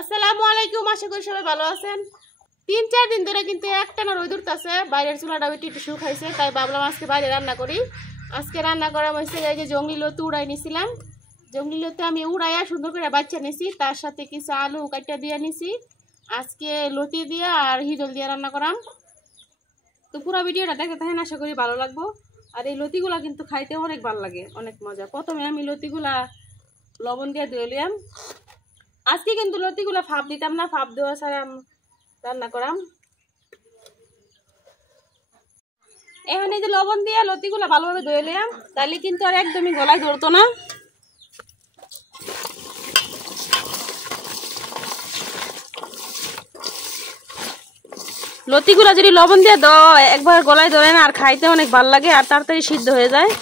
আসসালামু আলাইকুম, আশা করি সবাই ভালো আছেন। 3-4 দিন ধরে কিন্তু একটানা রোদ উঠতেছে, বাইরের চুলাটা একটু শুকাইছে, তাই ভাবলাম আজকে বাইরে রান্না করি। আজকে রান্না করা হয়েছে এই যে জংলি লতি উড়াই নিছিলাম। জংলি লতি আমি উড়াইয়া সুন্দর করে বাচ্চা নিছি, তার সাথে কিছু আলু কাটা দিয়ে নিছি। আজকে লতি দিয়ে আর হিদল দিয়ে রান্না করাম। তো পুরো ভিডিওটা দেখতে থাকেন, আশা করি ভালো লাগবো। আর এই লতিগুলা কিন্তু খাইতে অনেক ভালো লাগে, অনেক মজা। প্রথমে আমি লতিগুলা লবণ দিয়ে ধুয়ে নিলাম। আজকে কিন্তু লতিগুলা ভাপ দিতাম না, ভাপ দেওয়া ছাড়া রান্না করাম। এখন এই যে লবণ দিয়ে লতিগুলা ভালোভাবে ধুয়ে নিলাম, তাহলে কিন্তু আর একদমই গলায় ধরতো না। লতিগুলা যদি লবণ দিয়ে দাও একবার গলায় ধরে না, আর খাইতে অনেক ভালো লাগে আর তাড়াতাড়ি সিদ্ধ হয়ে যায়।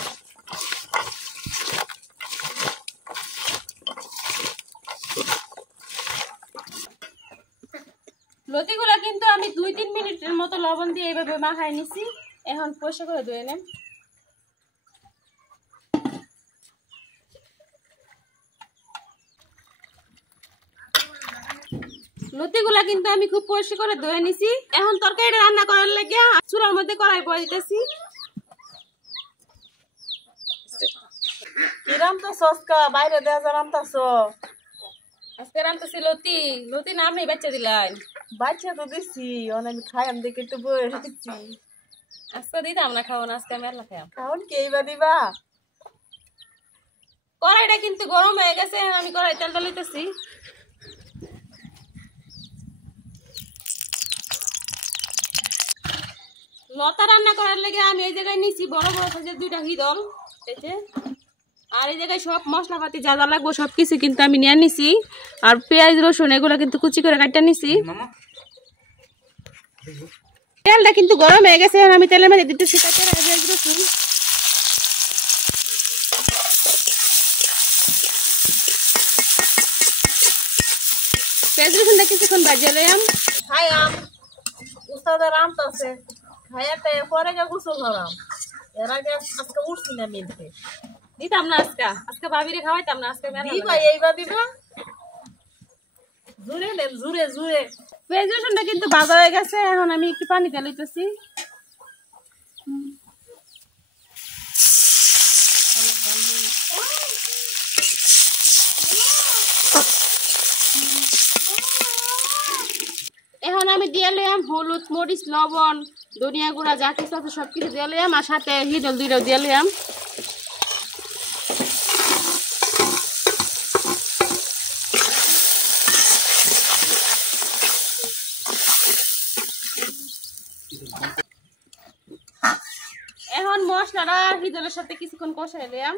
লতিগুলা কিন্তু আমি 2-3 মিনিটের মতো লবণ দিয়ে এইভাবে মাখাই নিছি। এখন পরিষ্কার করে ধুয়ে নেব। লতিগুলা কিন্তু আমি খুব পরিষ্কার করে ধুয়ে নিছি। এখন তরকারিটা রান্না করার লাগে চুলার মধ্যে কড়াই বয়ে দিতেছি। কিরাম তো সস্কা বাইরে দেয়া জানাম তো আজকে রান্নাছি লতি। লতি নাম নেই বাচ্চা দিলাই, বাচ্চা তো দিছি আমি খাই আমি দেখে একটু বয়ে রেখেছি। আজকে দিতাম না, খাবো না, আজকে মেলা খাম। খাওন কে বা দিবা? কড়াইটা কিন্তু গরম হয়ে গেছে, আমি কড়াই তেলটা লইতেছি। লতা রান্না করার লাগে আমি এই জায়গায় নিছি বড় বড় সাইজের 2টা হিদল, এই যে। আর এই জায়গায় সব মশলাপাতি যা যা লাগবো সবকিছু কিন্তু আমি নিয়ে নিছি। আর পেঁয়াজ রসুন এগুলো কিন্তু কুচি করে কাটতে নিছি। তেলটা কিন্তু গরম হয়ে গেছে, আমি তেলের মধ্যে দিতেছি পেঁয়াজ রসুন। পেঁয়াজ রসুনটা কিছুক্ষণ ভাজিয়ে লইয়াম। খাই আম উস্তাদের আম তো আছে, খাইয়াতে পরে গিয়ে গোসল করাম। এর আগে আজকে উঠছি না মিলতে। দিতাম না আজকে ভাবিরে খাওয়াইতাম না, আজকে মেলা দিবা এইবার দিবা জুড়ে নেন, জুড়ে জুড়ে। পেঁয়াজ রসুনটা কিন্তু ভাজা হয়ে গেছে, এখন আমি একটু পানি দিয়ে লইতেছি। এখন আমি দিয়ে লইয়াম হলুদ মরিচ লবণ ধনিয়া গুঁড়া যা কিছু আছে সবকিছু দিয়ে লইয়াম, আর সাথে হিদল 2টাও দিয়ে লইয়াম। এখন মশলাটা হিদলের সাথে কিছুক্ষণ কষাই লইয়াম।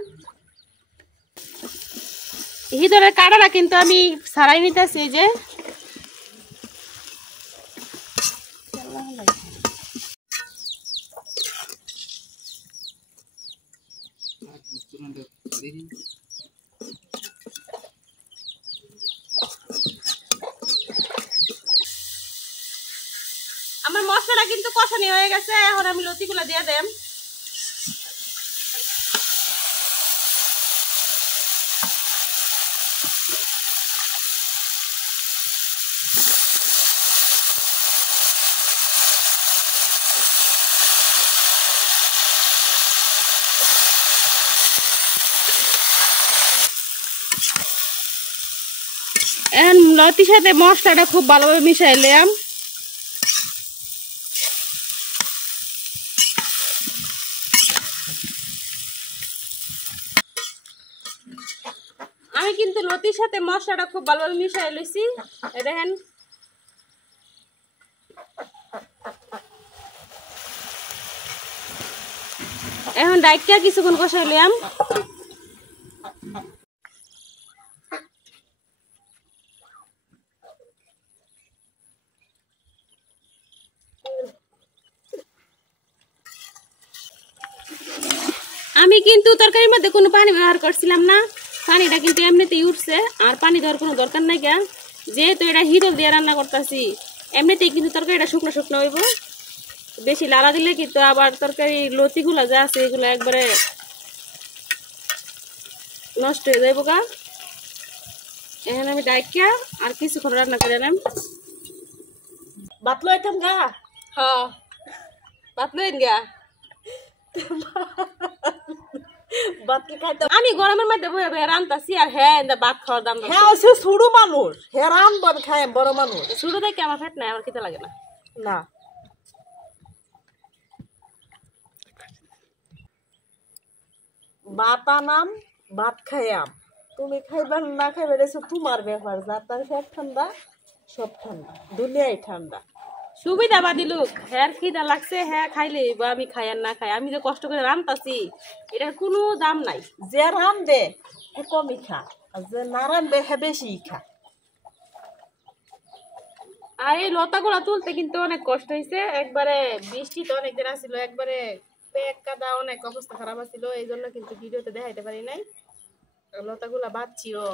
হিদলের কাঁটাটা কিন্তু আমি ছাড়াই নিতেছি, এই যে। আমার মশলাটা কিন্তু কষানি হয়ে গেছে, এখন আমি লতিগুলা দিয়ে দেব। এখন লতির সাথে মশলাটা খুব ভালোভাবে মিশাইলাম। আমি কিন্তু লতির সাথে মশলাটা খুব ভালোভাবে মিশাই লইছি, দেখেন। এখন ডাইকা কিছুক্ষণ কষাইলাম। আমি কিন্তু তরকারির মধ্যে কোনো পানি ব্যবহার করছিলাম না, পানিটা কিন্তু এমনিতেই উঠছে, আর পানি দেওয়ার কোনো দরকার নাই। যেহেতু এটা হিদল দিয়ে রান্না করতেছি, এমনিতেই কিন্তু তরকারিটা শুকনো শুকনো হইব। বেশি লাড়া দিলে কিন্তু আবার তরকারি লতিগুলা যা আছে এগুলো একবারে নষ্ট হয়ে যাইব গা। এখানে আমি ডাইকা আর কিছুক্ষণ রান্না করে নিলাম। ভাত লইতাম গা। হ্যাঁ ভাত লইন গা। ভাত কি খাইতাম? আমি গরমের মধ্যে বয়ে বয়ে রান্তাছি আর হ্যাঁ ভাত খাওয়ার দাম। হ্যাঁ হচ্ছে ছোট মানুষ, হ্যাঁ রান্ধন খায় বড় মানুষ। শুরু থেকে আমার পেট নাই, আমার খেতে লাগে না। না ভাত আনাম, ভাত খাইয়াম, তুমি খাইবার না খাইবার এসে তোমার ব্যাপার। যার তার সব ঠান্ডা, সব ঠান্ডা, দুনিয়াই ঠান্ডা। সুবিধাবাদী লোক, হ্যাঁ খিদা লাগছে হ্যাঁ খাইলে বা আমি খাই আর না খাই, আমি যে কষ্ট করে রান্তাছি এটার কোনো দাম নাই। যে রান্ধে হে কমই খা, আর যে না রান্ধে হে বেশি খা। আর এই লতাগুলা তুলতে কিন্তু অনেক কষ্ট হয়েছে। একবারে বৃষ্টি তো অনেক দিন আসছিল, একবারে পেট কাদা অনেক অবস্থা খারাপ আছিল, এই জন্য কিন্তু ভিডিওতে দেখাইতে পারি নাই। লতাগুলা বাঁধছিও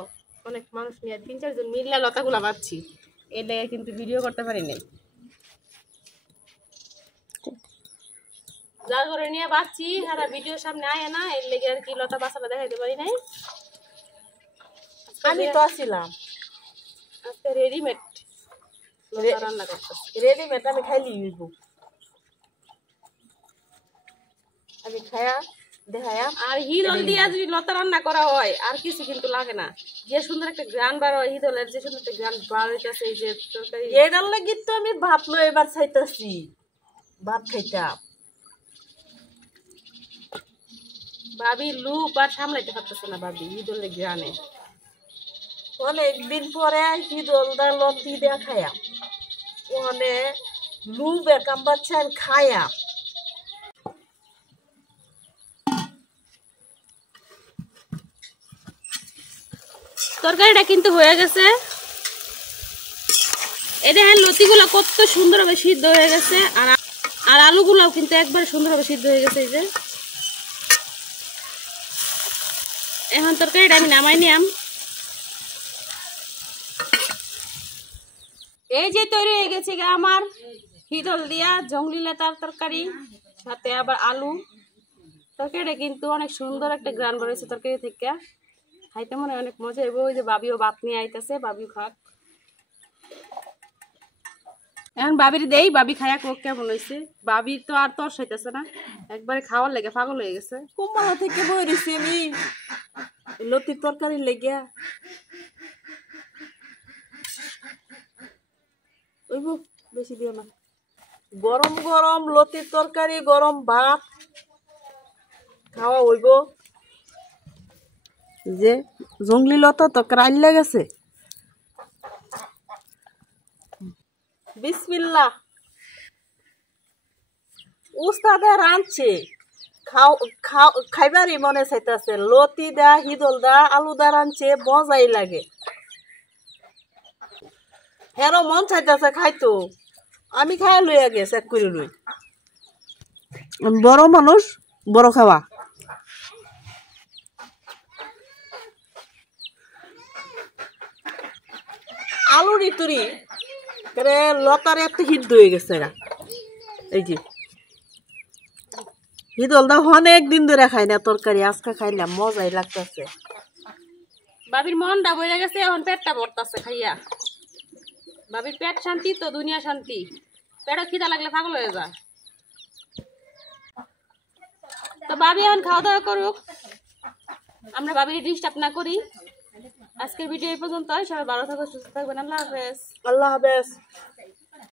অনেক মানুষ নিয়ে, 3-4 জন মিললে লতাগুলা বাঁধছি, এর লেগে কিন্তু ভিডিও করতে পারি নাই। যা করে নিয়ে বাঁধছি সারা ভিডিওর সামনে আয় না, এর লেগে আর কি লতা বাঁচাটা দেখাইতে পারি নাই। আমি তো আসছিলাম আজকে রেডিমেড রান্না করতেছি। রেডিমেড, আমি খাইলি হইব। আমি খায়া দেখায়া। আর হিদল দিয়া যদি লতা রান্না করা হয় আর কিছু কিন্তু লাগে না, যে সুন্দর একটা গ্রান বার হয় হিদলের, যে সুন্দর একটা গ্রান বার হইতেছে। এই যে তরকারি এটার লাগি তো আমি ভাত লো এবার চাইতাছি, ভাত খাইতাম। ভাবি লুপ আর সামলাইতে পারতেছে না, ভাবি হিদলের গ্রানে। অনেকদিন পরে হিদলদা লতি দেয়া খায়াম, ওখানে লুব একাম বাচ্চা খায়াম। তরকারিটা কিন্তু হয়ে গেছে। এই দেখেন লতিগুলো কত সুন্দরভাবে সিদ্ধ হয়ে গেছে, আর আলুগুলাও কিন্তু একবার সুন্দরভাবে সিদ্ধ হয়ে গেছে। এই যে এখন তরকারিটা আমি নামাই নিলাম। এই যে তৈরি হয়ে গেছে আমার হিদল দিয়া জংলি লেতার তরকারি, সাথে আবার আলু। তরকারিটা কিন্তু অনেক সুন্দর একটা গ্রান বেরোচ্ছে তরকারি থেকে, খাইতে মনে অনেক মজা হইব। ওই যে বাবিও ভাত নিয়ে আইতেছে, বাবিও খাক। এখন বাবির দেই, বাবি খায়া কোক কেমন হয়েছে। বাবির তো আর তর হইতেছে না, একবারে খাওয়ার লেগে পাগল হয়ে গেছে। কুম্বালা থেকে বই দিছি আমি লতির তরকারি লেগিয়া। ওইব বেশি দিও না। গরম গরম লতির তরকারি, গরম ভাত খাওয়া হইব। যে জংলি লতা তো রাইল্লা গেছে। বিসমিল্লাহ। উস্তাদে রাঁধছে, খাইবারই মনে চাইতেছে। লতি দা, হিদল দা, আলু দা রাঁধছে, মজাই লাগে। হেরো মন চাইতেছে খাইতো, আমি খাই লইয়া গেছে এক করে লই। বড় মানুষ বড় খাওয়া। আলুর ইতুরি লতার এত হিদ্ধ হয়ে গেছে গা। এই যে হিদল দা অনেক দিন ধরে খাই না তরকারি, আজকে খাইলাম, মজাই লাগতেছে। বাবির মনটা বইরে গেছে, এখন পেটটা ভরতাছে খাইয়া। বাবির পেট শান্তি তো দুনিয়া শান্তি, পেটে খিদা লাগলে পাগল হয়ে যায়। তো বাবি এখন খাওয়া দাওয়া করুক, আমরা বাবির ডিস্টার্ব না করি। আজকের ভিডিও এই পর্যন্ত, সবাই ভালো থাকো, সুস্থ থাকবেন। আল্লাহ হাফেজ। আল্লাহ হাফেজ।